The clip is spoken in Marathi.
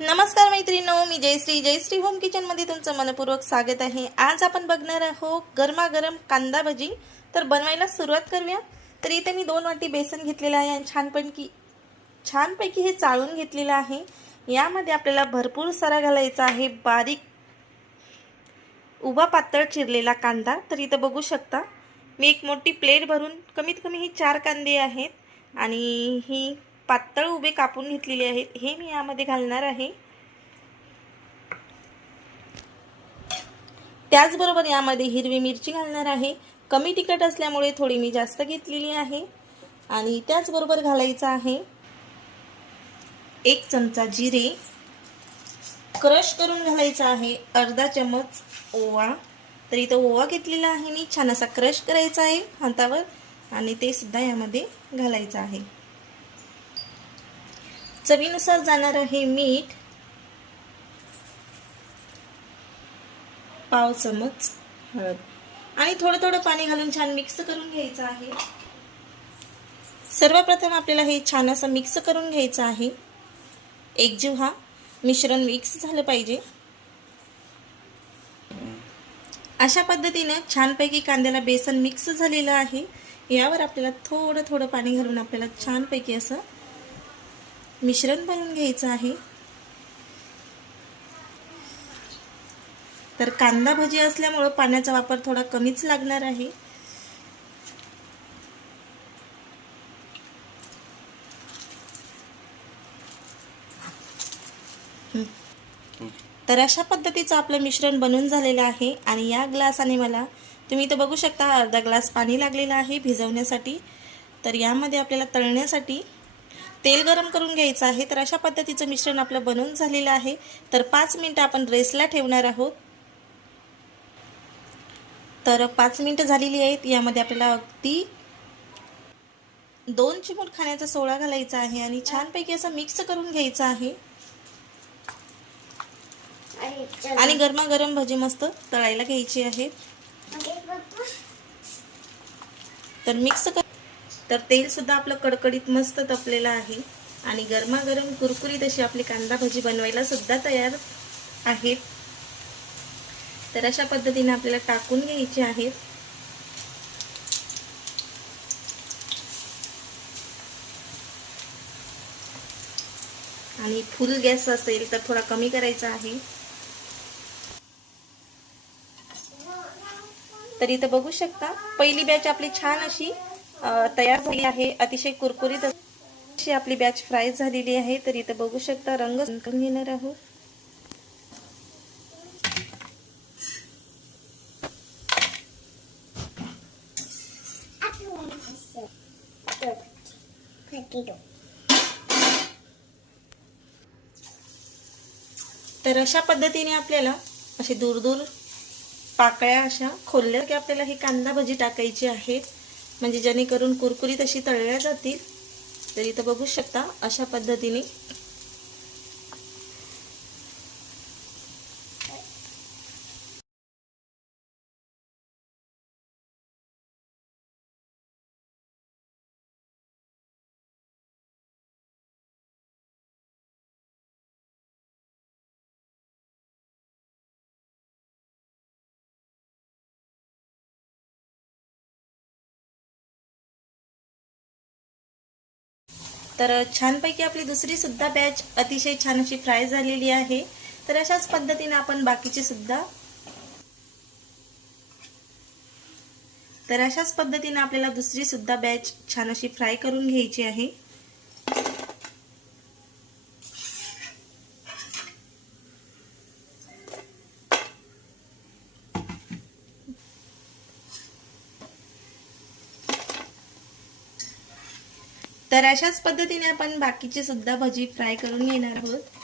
नमस्कार मैत्रिणींनो, मी जयश्री होम किचन मध्ये तुमचं मनपूर्वक स्वागत आहे। आज आपण बघणार आहोत गरमागरम कांदा भजी। तर बनवायला सुरुवात करूया। तर इथे मी 2 वाटी बेसन घेतलेलं आहे आणि छानपैकी हे चाळून घेतलेलं आहे। यामध्ये आपल्याला भरपूर सारा घालायचा आहे बारीक उभा पातळ चिरलेला कांदा। तर इथे बघू शकता मी एक मोठी प्लेट भरून कमीत कमी ही 4 कांदे आहेत आणि ही पातळ उभे कापून घेतलेले आहेत, हे मी यामध्ये घालणार आहे। त्याचबरोबर यामध्ये हिरवी मिरची घालणार आहे। कमी तिखट असल्यामुळे थोडी मी जास्त घेतलेली आहे। आणि त्याचबरोबर घालायचा आहे 1 चमचा जिरे, क्रश करून घालायचा आहे अर्धा चमच ओवा। तर इथं ओवा घेतलेला आहे मी, छान असा क्रश करायचा आहे हातावर आणि ते सुद्धा यामध्ये घालायचं आहे। चवीनुसार जाणार आहे मीठ, पाव चमच हळद आणि थोडं पाणी घालून छान मिक्स करून घ्यायचं आहे। सर्वप्रथम आपल्याला हे छान असं मिक्स करून घ्यायचं आहे। एकजीव हा मिश्रण मिक्स झालं पाहिजे। अशा पद्धतीने छानपैकी कांद्याला बेसन मिक्स झालेलं आहे। यावर आपल्याला थोडं पाणी घालून आपल्याला छानपैकी असं मिश्रण बनवून घ्यायचं आहे। तर कांदा भजी असल्यामुळे पाण्याचा वापर थोडा कमीच लागणार आहे। तर अशा पद्धतीचं आपलं मिश्रण बनवून झालेलं आहे आणि या ग्लासाने मला तुम्ही इथं बघू शकता अर्धा ग्लास पाणी लागलेलं आहे भिजवण्यासाठी। तर यामध्ये आपल्याला तळण्यासाठी तेल गरम करून घ्यायचं आहे। तर अशा पद्धतीचं मिश्रण आपलं बनवून झालेलं आहे। तर 5 मिनिटं आपण रेस्टला ठेवणार आहोत। तर 5 मिनिटं झालेली आहेत। यामध्ये आपल्याला अगदी 2 चिमूट खाण्याचा सोडा घालायचा आहे आणि छानपैकी असं मिक्स करून घ्यायचं आहे आणि गरमागरम भजी मस्त तळायला घ्यायची आहे। तर मिक्स कर। तर तेल सुद्धा आपलं कडकडीत मस्त तपलेलं आहे आणि गरमागरम कुरकुरीत अशी आपली कांदा भजी बनवायला सुद्धा तयार आहेत। तर अशा पद्धतीने आपल्याला टाकून घ्यायची आहेत। आणि फुल गॅस असेल तर थोडा कमी करायचा आहे। तर इथं बघू शकता पहिली बॅच आपली छान अशी तयार झाली आहे। अतिशय कुरकुरीत अशी आपली बॅच फ्राय झालेली आहे। तर इथं बघू शकता रंग करून घेणार आहोत। तर अशा पद्धतीने आपल्याला असे दूर पाकळ्या अशा खोलल्या की आपल्याला ही कांदा भजी टाकायची आहेत, म्हणजे जेणेकरून कुरकुरीत अशी तळल्या जातील। तर इथं बघू शकता अशा पद्धतीने तर छानपैकी आपली दुसरी सुद्धा बॅच अतिशय छान अशी फ्राय झालेली आहे। तर अशाच पद्धतीने आपण बाकीची सुद्धा आपल्याला दुसरी सुद्धा बॅच छान अशी फ्राय करून घ्यायची आहे। तर अशाच पद्धतीने आपण बाकीची सुद्धा भजी फ्राय करून घेणार आहोत।